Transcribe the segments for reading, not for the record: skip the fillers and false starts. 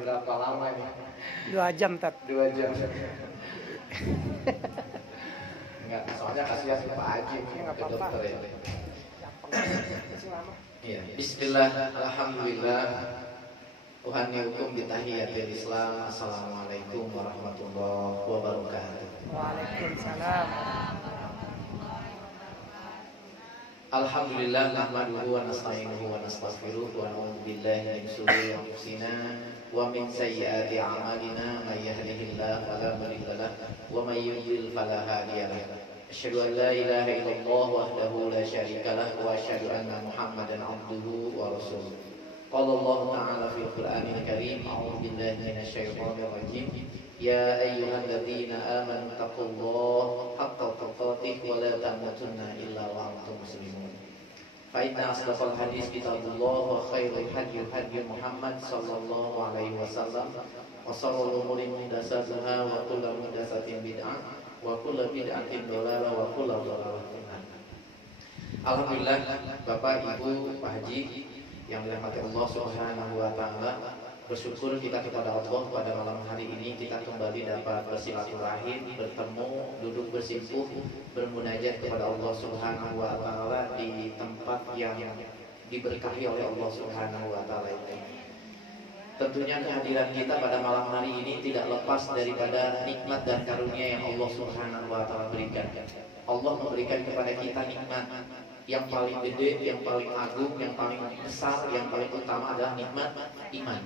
berapa lama ini? 2 jam, Tat. 2 jam. Enggak, soalnya kasihan Pak Haji Enggak ke apa-apa. dokter ya. Gampang. Iya, bismillah, alhamdulillah. Tuhan hukum bitahiyatil Islam. Assalamualaikum warahmatullahi wabarakatuh. Waalaikumsalam. Alhamdulillah nahmaduhu wa nasta'inuhu wa nastaghfiruh wa na'udzu billahi min shururi anfusina wa min sayyiati a'malina may yahdihillahu fala mudilla lahu wa may yudlil fala hadiya lahu. Asyhadu an la ilaha illallah wahdahu la syarika lahu wa asyhadu anna Muhammadan 'abduhu wa rasuluh. Qala Allah ta'ala fil Qur'anil Karim, a'udzu billahi minasy syaithanir rajim. Ya ayyuhalladzina amanu taqullaha haqqa tuqatih wa la tamutunna illa wa antum muslimun. Fa inna asdaqal hadits kitabullah wa khairul hadyi Muhammad sallallahu alaihi wasallam wa sharrul umuri muhdatsatuha wa kullu muhdatsatin bid'ah wa kullu bid'atin dhalalah wa kullu dhalalatin finnar. Alhamdulillah Bapak Ibu Pak Haji yang dirahmati Allah Subhanahu wa taala, bersyukur kita kepada Allah pada malam hari ini kita kembali dapat bersilaturahim, bertemu, duduk bersimpuh, bermunajat kepada Allah Subhanahu wa taala di tempat yang diberkahi oleh Allah Subhanahu wa taala ini. Tentunya kehadiran kita pada malam hari ini tidak lepas daripada nikmat dan karunia yang Allah Subhanahu wa taala berikan. Allah memberikan kepada kita nikmat yang paling gede, yang paling agung, yang paling besar, yang paling utama adalah nikmat iman.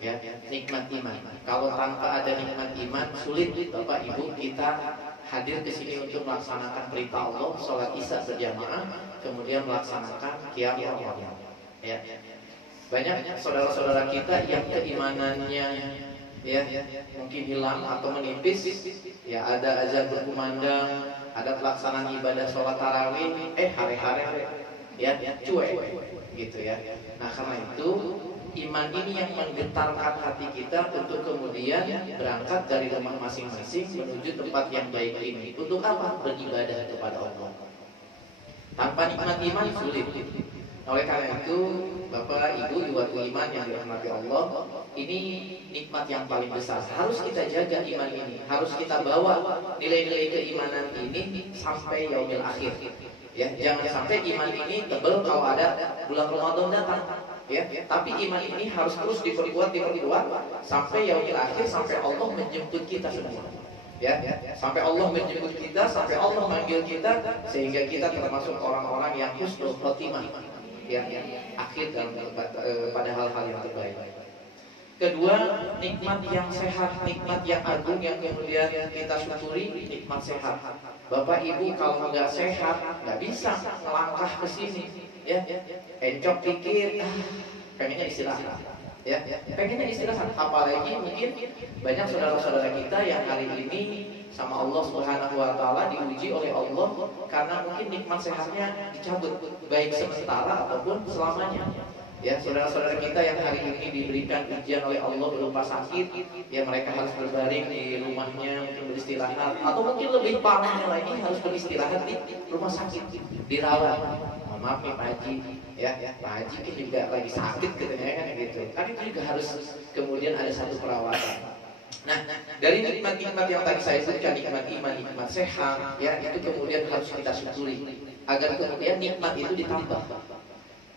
Ya, nikmat iman. Kalau tanpa ada nikmat iman, sulit Bapak Ibu kita hadir ke sini untuk melaksanakan perintah Allah, sholat Isya berjamaah, kemudian melaksanakan qiyam Ramadan. Ya. Banyak saudara-saudara kita yang keimanannya ya mungkin hilang atau menipis. Ya, ada azan berkumandang, ada pelaksanaan ibadah sholat tarawih, hari-hari ya cuek gitu ya. Nah, karena itu iman ini yang menggetarkan hati kita untuk kemudian berangkat dari rumah masing-masing menuju tempat yang baik ini. Untuk apa? Beribadah kepada Allah. Tanpa nikmat iman sulit. Oleh karena itu, Bapak Ibu ikhwatul iman yang dirahmati Allah, ini nikmat yang paling besar. Harus kita jaga iman ini, harus kita bawa nilai-nilai keimanan ini sampai yaumil akhir. Ya, jangan sampai iman ini tebal kalau ada bulan Ramadan datang. Ya, tapi iman ini harus terus diperkuat sampai yaumil akhir, sampai Allah menjemput kita semua. Ya, sampai Allah menjemput kita, sampai Allah manggil kita, sehingga kita termasuk orang-orang yang husnul khotimah. Ya, akhir dalam pada hal-hal yang terbaik. Kedua, nikmat yang sehat, nikmat yang agung yang kemudian kita syukuri, nikmat sehat. Bapak Ibu kalau nggak sehat nggak bisa melangkah ke sini. Ya, encok dikit, pengennya istirahat. Ya, pengennya istirahat. Apalagi mungkin banyak saudara-saudara kita yang hari ini sama Allah Subhanahu wa taala diuji oleh Allah karena mungkin nikmat sehatnya dicabut, baik sementara ataupun selamanya. Ya, saudara-saudara kita yang hari ini diberikan ujian oleh Allah berupa sakit, ya mereka harus berbaring di rumahnya untuk beristirahat, atau mungkin lebih parahnya lagi harus beristirahat di rumah sakit, dirawat. Mohon maaf nih Pak Haji, ya Pak Haji kan juga lagi sakit katanya kan gitu. Kan itu juga harus kemudian ada satu perawatan. Nah, dari nikmat-nikmat yang tadi saya sebutkan, nikmat iman, nikmat sehat, ya itu kemudian harus kita syukuri agar kemudian nikmat itu ditambah.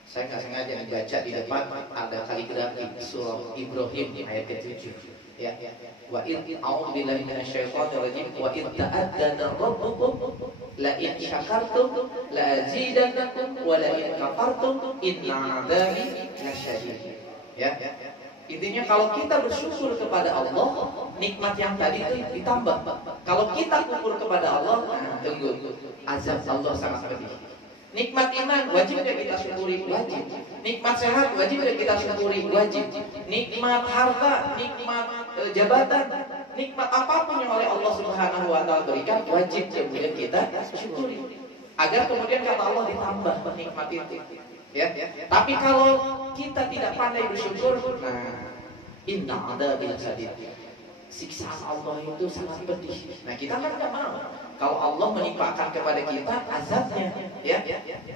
Saya nggak sengaja baca di depan ada kaligrafi surah Ibrahim ayat ke-7. Ya, wa id a'udzubillahi minasyaitonir rajim wa id ta'addana rabbukum la in syakartum la azidannakum wa la in kafartum inna 'adzabi lasyadid. Ya. Intinya kalau kita bersyukur kepada Allah, nikmat yang tadi itu ditambah. Kalau kita kufur kepada Allah, tunggu, azab Allah sangat pedih. Nikmat iman wajib tidak kita syukuri, wajib. Nikmat sehat wajib tidak kita syukuri, wajib. Nikmat harta, nikmat jabatan, nikmat apapun yang oleh Allah Subhanahu wa taala berikan wajib kemudian kita syukuri. Agar kemudian kata Allah ditambah nikmat itu. Ya. Tapi kalau kita tidak pandai bersyukur, nah inna adzabil sadid. Siksaan Allah itu sangat pedih. Nah, kita kan nggak mau kalau Allah menimpakan kepada kita azabnya, ya.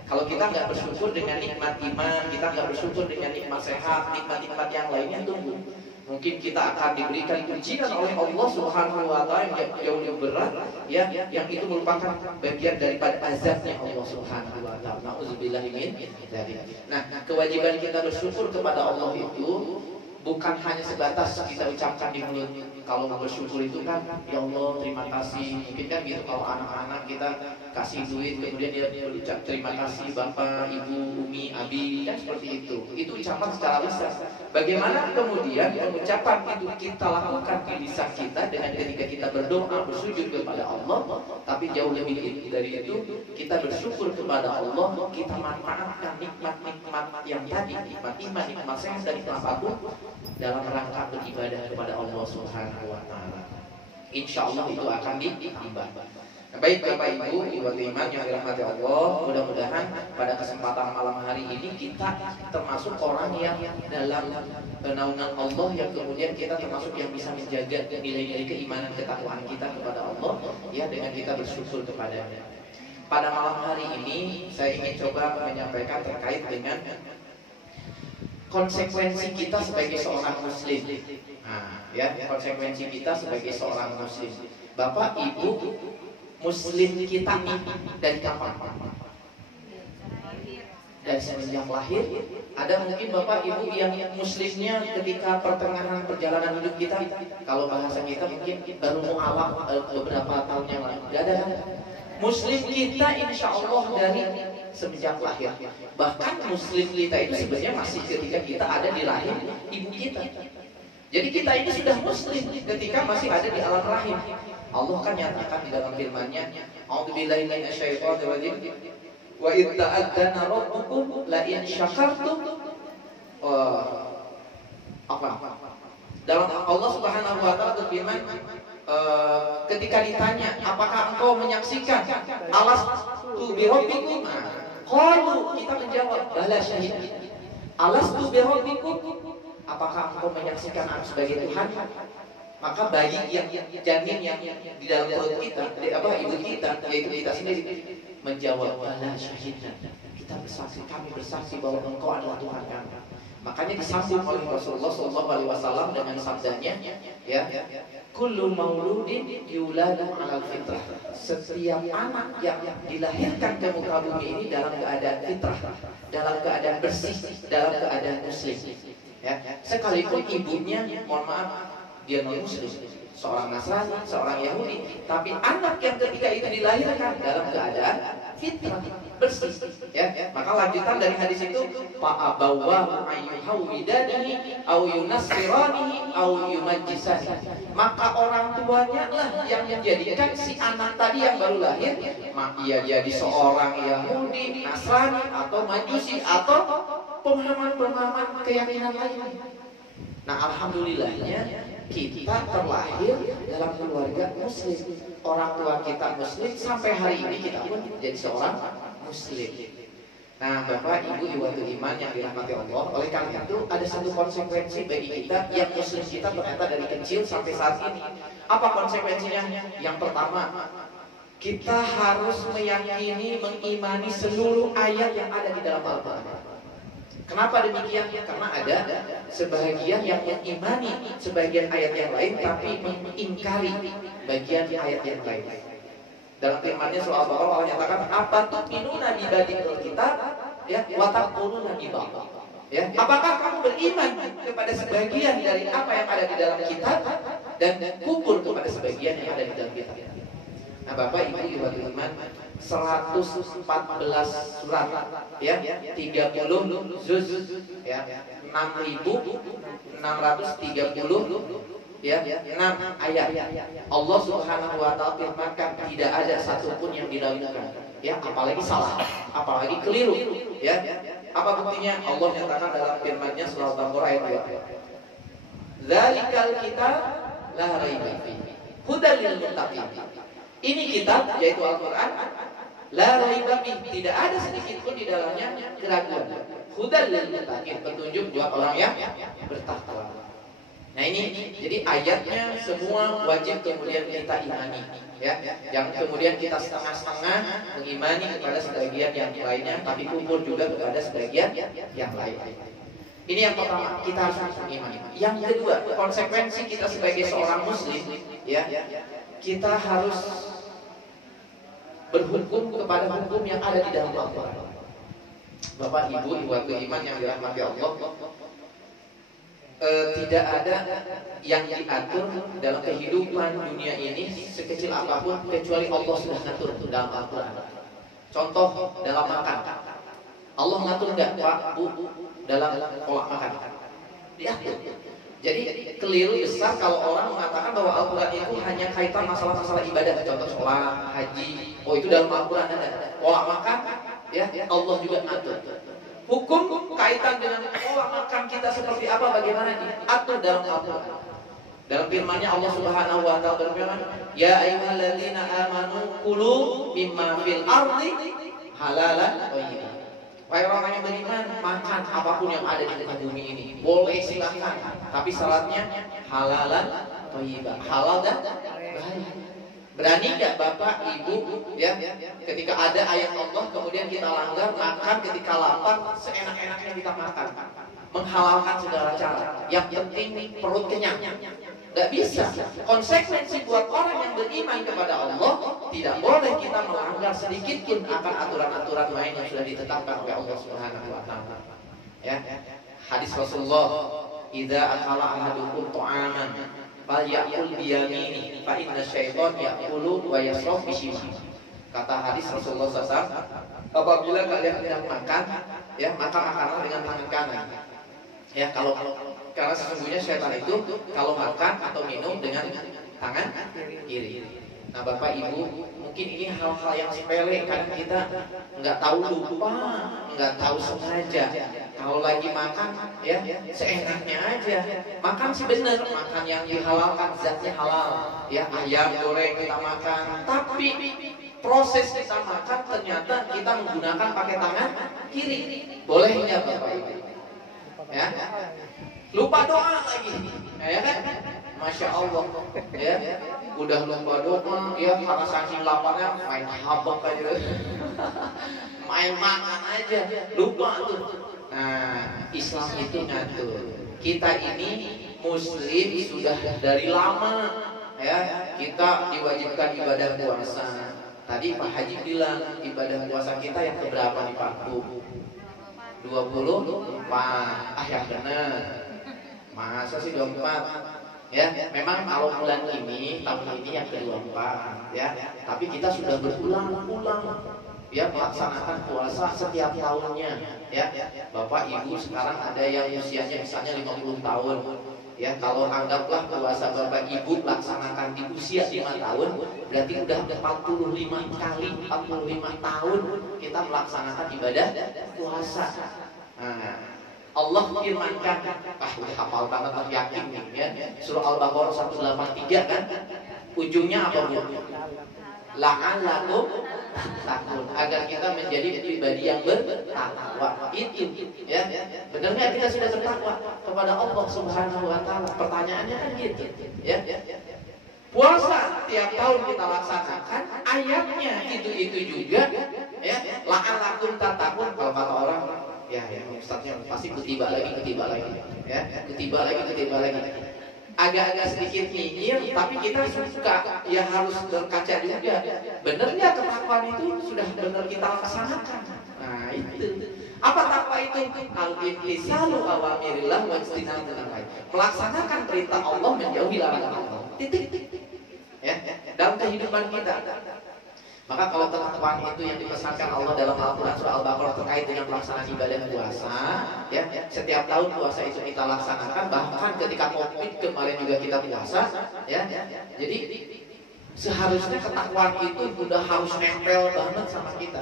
Kalau kita nggak bersyukur dengan nikmat iman, kita nggak bersyukur dengan nikmat sehat, nikmat-nikmat yang lainnya, tunggu. Mungkin kita akan diberikan ujian oleh Allah Subhanahu wa taala yang jauh lebih berat, ya, yang itu merupakan bagian daripada azabnya Allah Subhanahu wa taala. Nauzubillah min dzalik. Nah, kewajiban kita bersyukur kepada Allah itu bukan hanya sebatas kita ucapkan di mulut. Kalau bersyukur itu kan, ya Allah terima kasih. Mungkin kan gitu kalau anak-anak kita kasih duit kemudian dia berucap terima kasih Bapak, Ibu, Umi, Abi, kan seperti itu. Itu ucapan secara lisan. Bagaimana kemudian pengucapan itu kita lakukan di lisan kita dengan ketika kita berdoa bersujud kepada Allah, tapi jauh lebih dari itu kita bersyukur kepada Allah, kita manfaatkan nikmat-nikmat yang tadi, nikmat iman, nikmat sehat dan nikmat apapun dalam rangka beribadah kepada Allah Subhanahu wa taala. Insyaallah itu akan ditambah. Baik Bapak Ibu, ibu iman yang dirahmati Allah, mudah-mudahan pada kesempatan malam hari ini kita termasuk orang yang dalam naungan Allah, yang kemudian kita termasuk yang bisa menjaga nilai-nilai keimanan ketakwaan kita kepada Allah, ya, dengan kita bersyukur kepadanya. Pada malam hari ini saya ingin coba menyampaikan terkait dengan konsekuensi kita sebagai seorang muslim. Nah, ya, konsekuensi kita sebagai seorang muslim. Bapak, Ibu, muslim kita ini dari kapan? Dari semenjak lahir. Ada mungkin Bapak Ibu yang muslimnya ketika pertengahan perjalanan hidup kita. Kalau bahasa kita mungkin baru mau awal beberapa tahun yang lalu. Tidak ada kan? Muslim kita insya Allah dari semenjak lahir. Bahkan muslim kita itu sebenarnya masih ketika kita ada di rahim ibu kita. Jadi kita ini sudah muslim ketika masih ada di alam rahim. Allah kan nyatakan di dalam firman-Nya, "A'udzubillahi minasyaitonir rajim. Wa idza adzana rabbukum la in syakartum." Dalam Allah Subhanahu wa taala berfirman, ketika ditanya, "Apakah engkau menyaksikan alastu bi rabbikum?" Qalu, kita menjawab, "Bala syahid." Alastu bi rabbikum? Apakah engkau menyaksikan aku sebagai Tuhan? Maka bayi yang janin yang di dalam perut kita, ibu kita, yaitu kita sendiri, menjawab, "Bala syahidna." Kita bersaksi, kami bersaksi bahwa engkau adalah Tuhan kami. Makanya disambung oleh Rasulullah SAW dengan sabdanya, ya, kullu mauludin yuladu 'alal fitrah. Setiap anak yang dilahirkan ke muka bumi ini dalam keadaan fitrah, dalam keadaan bersih, dalam keadaan muslim. Ya, sekalipun ibunya, mohon maaf, dia non muslim, seorang Nasrani, seorang Yahudi, tapi anak yang ketika itu dilahirkan dalam keadaan fitrah, bersih, ya. Maka lanjutan dari hadis itu, fa'abawwahu ayyuhawidanihi au yunassiranihi au yumajjisani. Maka orang tuanya lah yang menjadikan si anak tadi yang baru lahir, ia jadi seorang Yahudi, Nasrani, atau Majusi, atau pemahaman-pemahaman keyakinan lain. Nah, alhamdulillahnya kita terlahir dalam keluarga muslim. Orang tua kita muslim, sampai hari ini kita pun jadi seorang muslim. Nah, Bapak, Ibu, ikhwatul iman yang dirahmati Allah, oleh karena itu ada satu konsekuensi bagi kita yang muslim kita ternyata dari kecil sampai saat ini. Apa konsekuensinya? Yang pertama, kita harus meyakini, mengimani seluruh ayat yang ada di dalam Al-Quran. Kenapa demikian? Karena ada sebagian yang mengimani sebagian ayat yang lain, tapi mengingkari bagian ayat yang lain. Dalam firman-Nya surah Al-Baqarah Allah nyatakan, "Apa tu'minuna bi ba'dil kitab, ya, wa takfuruna bi ba'd." Ya, apakah kamu beriman kepada sebagian dari apa yang ada di dalam kitab dan kufur kepada sebagian yang ada di dalam kitab? Nah, Bapak Ibu ikhwatul iman, 114 surat, ya, 30 juz, ya, 6.630, ya, 6 ayat. Allah Subhanahu wa taala firmankan tidak ada satupun yang diragukan, ya, apalagi salah, apalagi keliru, ya. Apa buktinya? Allah nyatakan dalam firman-Nya surah Al-Baqarah ayat 2. Dzalikal kitab la raiba fihi hudal lil muttaqin. Ini kitab, yaitu Al-Quran, la raiba fihi, tidak ada sedikit pun di dalamnya keraguan. Hudal lil muttaqin, petunjuk buat orang yang bertakwa. Nah, ini jadi ayatnya semua wajib kemudian kita imani, ya. Yang kemudian kita setengah-setengah mengimani kepada sebagian yang lainnya, tapi kufur juga kepada sebagian yang lain. Ini yang pertama, kita harus beriman. Yang kedua, konsekuensi kita sebagai seorang muslim, ya, kita harus berhukum kepada hukum yang ada di dalam Al-Quran. Bapak Ibu, buat beriman yang dirahmati Allah, tidak ada yang diatur dalam kehidupan dunia ini sekecil apapun kecuali Allah sudah ngatur dalam Al-Quran. Contoh dalam makan, Allah ngatur nggak Pak Bu dalam pola makan? Diatur. Jadi keliru besar kalau orang mengatakan bahwa Al-Quran itu hanya kaitan masalah-masalah ibadah, contoh sholat, haji. Oh itu dalam Al-Quran ada. Pola makan, ya Allah juga ngatur. Hukum kaitan dengan pola makan kita seperti apa, bagaimana diatur dalam Al-Quran. Dalam firman-Nya Allah Subhanahu wa taala berfirman, "Ya ayyuhalladzina amanu kulu mimma fil ardi halalan thayyiban." Wahai orang yang beriman, makan apapun yang ada di muka bumi ini. Boleh silakan, tapi syaratnya halalan thayyiban. Halal dan baik. Berani nggak Bapak, Ibu, ya, ketika ada ayat Allah kemudian kita langgar, makan ketika lapar, seenak-enaknya kita makan, menghalalkan segala cara. Yang penting perut kenyang. Nggak bisa. Konsekuensi buat orang yang beriman kepada Allah, tidak boleh kita melanggar sedikit pun akan aturan-aturan main yang sudah ditetapkan oleh Allah Subhanahu wa taala. Ya. Hadis Rasulullah, "Idza akala ahadukum ta'aman falyakul biyamini fa inna syaitan ya'kulu wa yashrab bishimali." Kata hadis Rasulullah SAW, apabila kalian hendak makan, ya maka makanlah dengan tangan kanan. Ya, karena sesungguhnya syaitan itu kalau makan atau minum dengan tangan kiri. Nah Bapak Ibu, mungkin ini hal-hal yang sepele, kadang kita nggak tahu, lupa, nggak tahu sengaja. Kalau lagi makan, ya seenaknya aja. Makan sih bener, makan yang dihalalkan, zatnya halal. Ya ayam goreng kita makan, tapi proses kita makan ternyata kita menggunakan pakai tangan kiri. Boleh nggak Bapak Ibu? Ya, lupa doa lagi, ya kan? Masya Allah, ya, udah lupa doa, ya karena saking laparnya main habak aja, main makan aja, lupa tuh. Nah, Islam itu ngatur. Kita ini Muslim sudah dari lama, ya, kita diwajibkan ibadah puasa. Tadi Pak Haji bilang ibadah puasa kita yang keberapa nih Pak Bu? 24. Ah yang benar. Masa sih 24? Ya, memang kalau bulan ini, tahun ini yang ke-24, ya. Tapi kita sudah berulang-ulang, ya, melaksanakan puasa setiap tahunnya, ya. Bapak Ibu sekarang ada yang usianya misalnya 50 tahun, ya. Kalau anggaplah puasa Bapak Ibu laksanakan di usia 5 tahun, berarti udah 45 kali, 45 tahun kita melaksanakan ibadah puasa. Nah, Allah firmankan, udah hafal banget, yakin nih, ya. Surah Al-Baqarah 183 kan, ujungnya apa Bu? La'allakum tattaqun, agar kita menjadi pribadi yang bertakwa. Itu, ya. Benar kita sudah bertakwa kepada Allah Subhanahu wa taala. Pertanyaannya kan gitu, ya. Puasa tiap tahun kita laksanakan, ayatnya itu juga, ya. La'allakum tattaqun, kalau kata orang, ya ustadznya pasti ketiba lagi, ya, ketiba lagi. Agak-agak sedikit nyinyir, tapi kita suka, ya harus berkaca juga. Benernya ketakwaan itu sudah benar kita laksanakan. Nah itu. Apa takwa itu? Al-imtisalu awamirillah wa ijtinabun nawahi. Melaksanakan perintah Allah, menjauhi larangan Allah. Titik. Ya, dalam kehidupan kita. Maka kalau ketakwaan itu yang dipesankan Allah dalam Al-Quran surah Al-Baqarah terkait dengan pelaksanaan ibadah puasa, ya, setiap tahun puasa itu kita laksanakan, bahkan ketika COVID kemarin juga kita puasa, ya. Jadi seharusnya ketakwaan itu sudah harus nempel banget sama kita.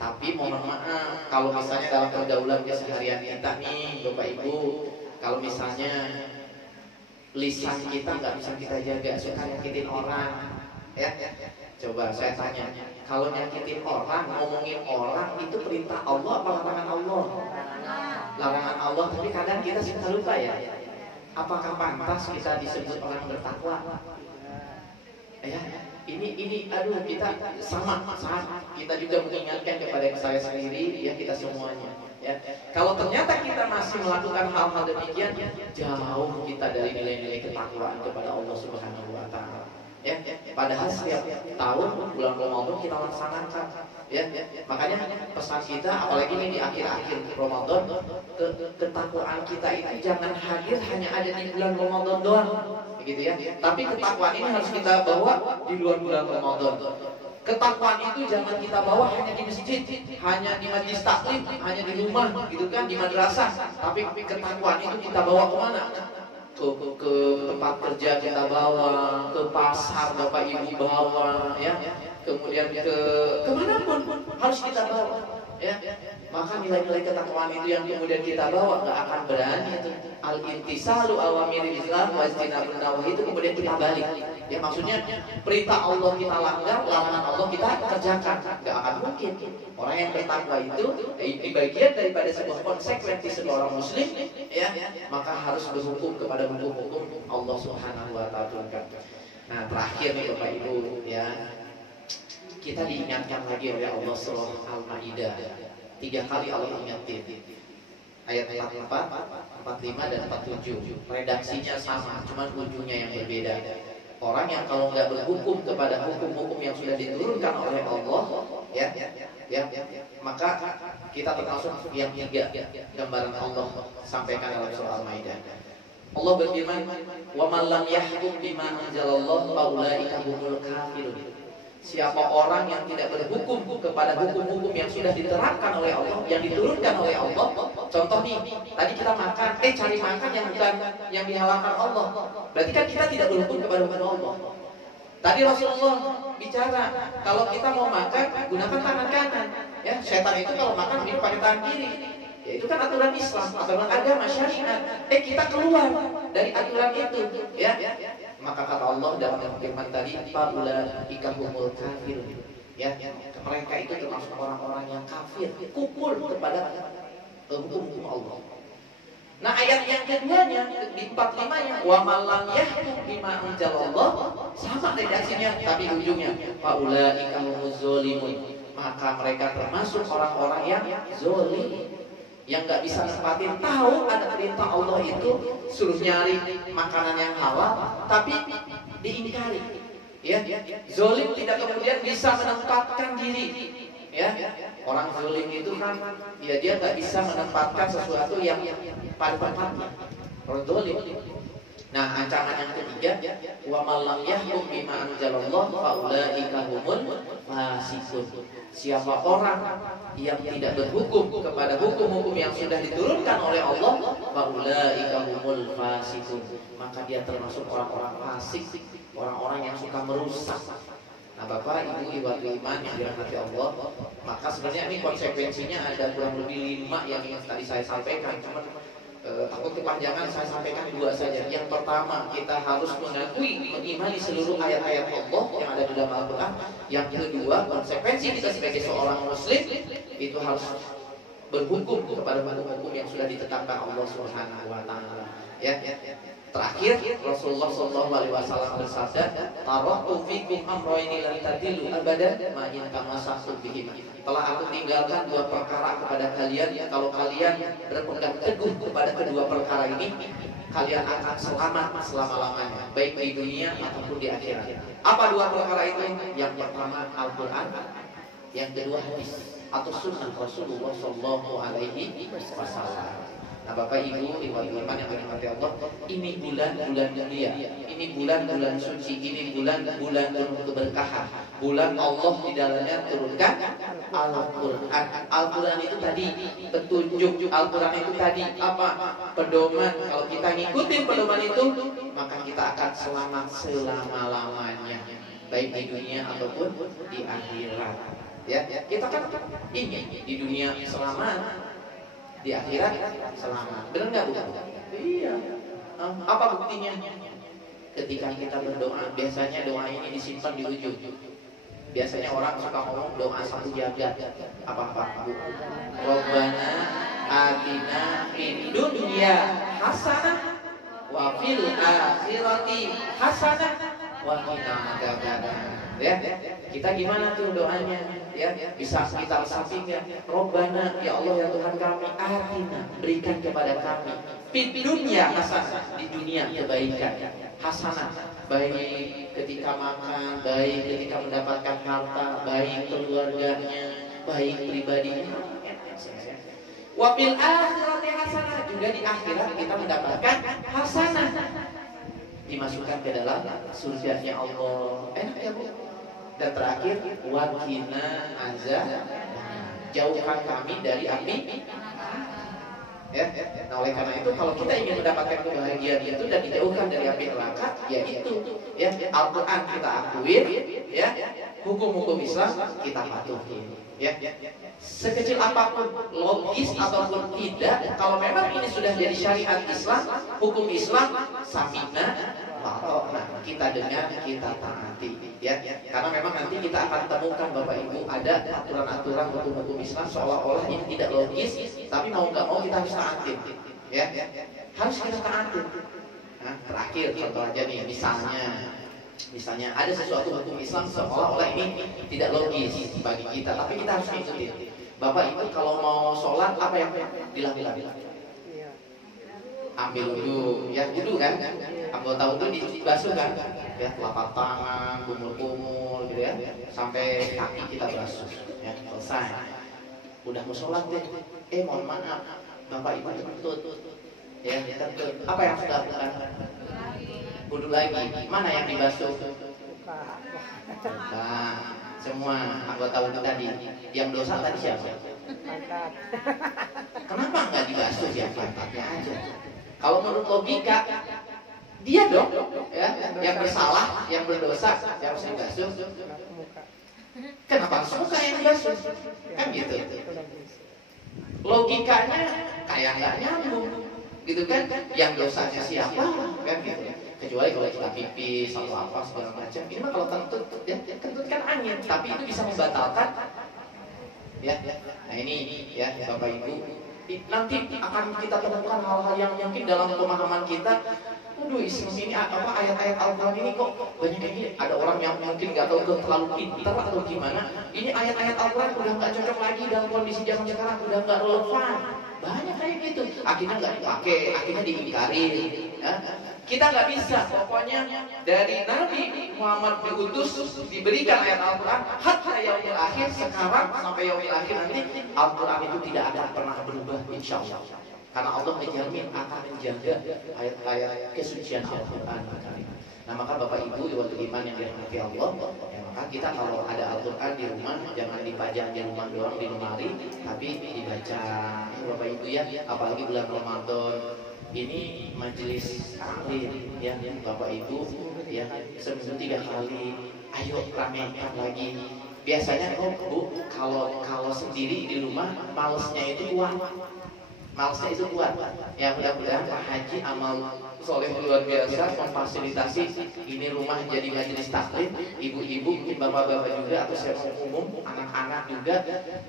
Tapi mohon maaf, kalau misalnya dalam pergaulan keseharian kita nih, Bapak Ibu, kalau misalnya lisan kita nggak bisa kita jaga, suka nyakitin orang, ya. Coba saya tanya, kalau nyakitin orang, ngomongin orang, itu perintah Allah apa larangan Allah? Larangan Allah, tapi kadang kita suka lupa ya. Apakah pantas kita disebut orang bertakwa? Ya, Aduh, kita sama kita juga mengingatkan kepada saya sendiri, ya, kita semuanya, ya. Kalau ternyata kita masih melakukan hal-hal demikian, jauh kita dari nilai-nilai ketakwaan kepada Allah Subhanahu wa taala. Ya, padahal setiap tahun bulan Ramadan kita laksanakan, ya. Makanya pesan kita, apalagi ini di akhir-akhir Ramadan, ketakwaan kita itu jangan hadir hanya ada di bulan Ramadan doang, begitu ya. Tapi ketakwaan ini harus kita bawa di luar bulan Ramadan. Ketakwaan itu jangan kita bawa hanya di masjid, hanya di majlis taklim, hanya di rumah, gitu kan, di madrasah. Tapi ketakwaan itu kita bawa kemana? Ke tempat kerja kita bawa, ke pasar Bapak Ibu bawa, ya. Kemudian kemanapun harus kita bawa, ya. Maka nilai-nilai ketakwaan itu yang kemudian kita bawa, gak akan berani itu al-intisalu awamiril Islam wa istinabun nawahi itu kemudian kita balik. Ya, maksudnya perintah Allah kita langgar, larangan Allah kita kerjakan. Gak akan mungkin. Orang yang bertakwa itu di bagian daripada sebuah konsekuensi seorang muslim, ya, maka harus berhukum kepada hukum-hukum Allah Subhanahu wa taala. Nah, terakhir nih Bapak Ibu, ya. Kita diingatkan lagi oleh Allah surah Al-Maidah. 3 kali Allah ingatin. Ayat 44, 45 dan 47. Redaksinya sama, cuma ujungnya yang berbeda. Orang yang kalau nggak berhukum kepada hukum-hukum yang sudah diturunkan oleh Allah, ya, maka kita termasuk yang 3 gambaran Allah sampaikan dalam surah Al-Maidah. Allah berfirman, "Wa man lam yahkum bima anzalallahu fa ulaika humul kafirun." Siapa orang yang tidak berhukum kepada hukum-hukum yang sudah diterapkan oleh Allah, yang diturunkan oleh Allah. Contoh nih, tadi kita makan, cari makan yang bukan yang dihalalkan Allah. Berarti kan kita tidak berhukum kepada hukum Allah. Tadi Rasulullah bicara, kalau kita mau makan, gunakan tangan kanan. Ya, setan itu kalau makan minum pakai tangan kiri. Ya, itu kan aturan Islam, aturan agama syariat. Kita keluar dari aturan itu, ya. Maka kata Allah dalam firman tadi, faulaika humul kafirun. Ya, mereka itu termasuk orang-orang yang kafir, kufur kepada hukum Allah. Nah, ayat yang keduanya di 45-nya, wa man lam yahkum bima anzalallah, sama redaksinya tapi ujungnya faulaika humuz zalimun. Maka mereka termasuk orang-orang yang zalim, yang nggak bisa nempatin, tahu ada perintah Allah itu suruh nyari makanan yang halal, tapi diingkari. Ya, zalim tidak kemudian bisa menempatkan diri. Ya, orang zalim itu kan, ya dia nggak bisa menempatkan sesuatu yang pada tempatnya. Orang zalim. Nah, ancaman yang ketiga, wa man lam yahkum bima anzalallahu fa ulaika humul fasiqun. Siapa orang yang tidak berhukum kepada hukum-hukum yang sudah diturunkan oleh Allah, fa ulaika humul fasiqun, maka dia termasuk orang-orang fasik, orang-orang yang suka merusak. Nah, Bapak Ibu ibu iman yang dirahmati Allah, maka sebenarnya ini konsekuensinya ada kurang lebih 5 yang tadi saya sampaikan. Cuma takut kepanjangan, saya sampaikan 2 saja. Yang pertama, kita harus mengakui, mengimani seluruh ayat-ayat Allah yang ada di dalam Al-Quran. Yang kedua, konsekuensi kita sebagai seorang muslim itu harus berhukum kepada hukum-hukum yang sudah ditetapkan Allah Subhanahu wa taala. Ya. Terakhir, Rasulullah SAW bersabda, "Taraktu fikum amrayni lan tadillu abadan ma in tamassaktum bihima." Telah aku tinggalkan 2 perkara kepada kalian, kalau kalian berpegang teguh kepada kedua perkara ini, kalian akan selamat selama-lamanya, baik di dunia ataupun di akhirat. Apa 2 perkara itu? Yang pertama Al-Quran, yang kedua hadis atau sunnah Rasulullah SAW. Nah, Bapak Ibu iman yang dirahmati Allah, ini bulan-bulan mulia, ini bulan-bulan suci, ini bulan-bulan penuh keberkahan, bulan Allah di dalamnya turunkan Al-Quran. Al-Quran itu tadi petunjuk, Al-Quran itu tadi apa? Pedoman. Kalau kita ngikutin pedoman itu, maka kita akan selamat selama-lamanya, baik di dunia ataupun di akhirat. Ya, kita kan ini di dunia selamat, di akhirat selamat. Benar nggak, Bu? Iya. Apa buktinya? Ketika kita berdoa, biasanya doa ini disimpan di ujung. Biasanya orang suka ngomong doa 1 jagat. Apa, Bu? Rabbana atina fid dunya hasanah wa fil akhirati hasanah wa qina adzabannar. Ya, kita gimana tuh doanya? Ya, bisa kita sampaikan, Robbana, ya Allah ya Tuhan kami, atina, berikan kepada kami fid dunya hasanah, di dunia kebaikan, hasanah, baik ketika makan, baik ketika mendapatkan harta, baik keluarganya, baik pribadinya. Wa fil akhirati hasanah, juga di akhirat kita mendapatkan hasanah, dimasukkan ke dalam surganya Allah. Enak ya Bu? Dan terakhir, wakina azab, jauhkan kami dari api. Ya, nah oleh karena itu kalau kita ingin mendapatkan kebahagiaan itu dan dijauhkan dari api neraka, yaitu ya Al-Quran kita akuin, ya hukum-hukum Islam kita patuhi. Ya, sekecil apapun logis ataupun tidak, kalau memang ini sudah jadi syariat Islam, hukum Islam, samina nah, kita dengar, kita taati, ya. Karena memang nanti kita akan temukan Bapak Ibu ada aturan-aturan hukum-hukum Islam seolah-olah ini tidak logis, tapi mau nggak mau kita harus taati, ya. Harus kita taati. Nah, terakhir contoh aja nih, misalnya ada sesuatu hukum Islam seolah-olah ini tidak logis bagi kita, tapi kita harus ikutin. Bapak Ibu kalau mau sholat apa yang dilakukan? Ambil wudhu, ya wudhu kan? Anggota wudhu dibasuh kan? Ya, telapak tangan, kumul-kumul gitu ya, sampai kaki kita basuh. Ya, selesai. Udah mau sholat deh. Mohon maaf, Bapak Ibu kentut. Ya, kentut. Apa yang harus dilakukan? Wudhu lagi. Mana yang dibasuh? Nah, semua anggota wudhu tadi. Yang dosa tadi siapa? Kenapa nggak dibasuh ya? Pantatnya aja. Kalau menurut logika, dia dong, ya, yang bersalah, yang berdosa, yang harus dibasuh. Kenapa harus muka yang dibasuh? Kan gitu. Logikanya kayak nggak nyambung, gitu kan? Yang dosanya siapa? Kan gitu. Kecuali kalau kita pipis atau apa segala macam. Ini mah kalau kentut, ya, kentut kan angin, tapi itu bisa membatalkan. Ya, nah ini ya Bapak Ibu. Nanti akan kita temukan hal-hal yang mungkin dalam pemahaman kita, aduh ini apa ayat-ayat Al-Quran ini kok banyak kayak gini. Ada orang yang mungkin nggak tahu terlalu pintar atau gimana. Ini ayat-ayat Al-Quran udah nggak cocok lagi dalam kondisi zaman sekarang, udah nggak relevan. Banyak kayak gitu. Akhirnya nggak dipakai, akhirnya diingkari. Ya. Kita nggak bisa, pokoknya dari Nabi Muhammad diutus, diberikan ayat Al-Quran, hatta yaumil akhir, sekarang sampai yaumil akhir nanti, Al-Quran itu tidak akan pernah berubah, insya Allah. Karena Allah menjamin akan menjaga ayat-ayat kesucian Al-Quran. Nah maka Bapak Ibu, waktu iman yang dirahmati Allah, ya maka kita kalau ada Al-Quran di rumah, jangan dipajang di rumah doang, di lemari, tapi dibaca. Bapak Ibu ya, apalagi bulan Ramadan. Ini majelis taklim ya Bapak Ibu ya, seminggu 3 kali. Ayo ramekan lagi. Biasanya Bu kalau sendiri di rumah malesnya itu kuat. Ya mudah-mudahan Pak Haji amal soleh luar biasa memfasilitasi ini rumah jadi majelis taklim, ibu-ibu mungkin bapak-bapak juga atau siapa umum, anak-anak juga.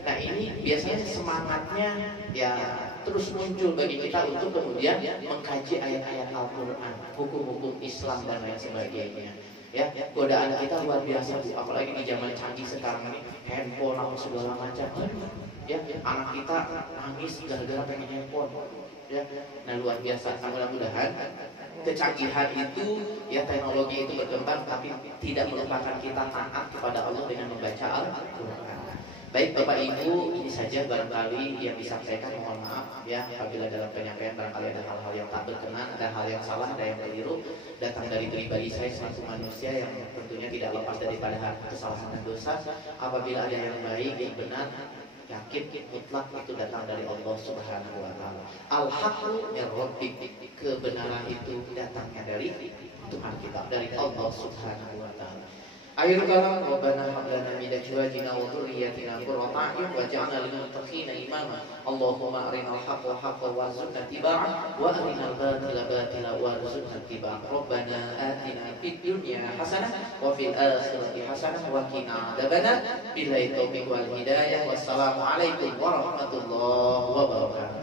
Nah ini biasanya semangatnya ya terus muncul bagi kita untuk kemudian mengkaji ayat-ayat Al-Quran, hukum-hukum Islam dan lain sebagainya. Ya, godaan kita luar biasa Bu, apalagi di zaman canggih sekarang ini, handphone apa segala macam. Ya, anak kita nangis gara-gara pengen handphone. Ya, nah luar biasa. Mudah-mudahan kecanggihan itu, ya teknologi itu berkembang, tapi tidak melupakan kita taat kepada Allah dengan membaca Al-Quran. Baik Bapak Ibu, ini saja barangkali yang disampaikan, mohon maaf ya apabila dalam penyampaian barangkali ada hal-hal yang tak berkenan, ada hal yang salah, ada yang keliru, datang dari pribadi saya selaku manusia yang tentunya tidak lepas daripada kesalahan dan dosa. Apabila ada yang baik, yang benar, yakin mutlak itu datang dari Allah Subhanahu wa taala. Al-haqqu min rabbik, kebenaran itu datangnya dari Tuhan kita, dari Allah Subhanahu wa taala. Akhir kalam, Rabbana hab lana min azwajina wa dhurriyyatina qurrata a'yun waj'alna lil muttaqina imama. Allahumma arinal haqqa haqqan warzuqna ittiba'ah wa arinal batila batila warzuqna ittiba'ah. Rabbana atina fid dunya hasanah wa fil akhirati hasanah wa qina adzabannar. Billahi taufiq wal hidayah. Wassalamu alaikum warahmatullahi wabarakatuh.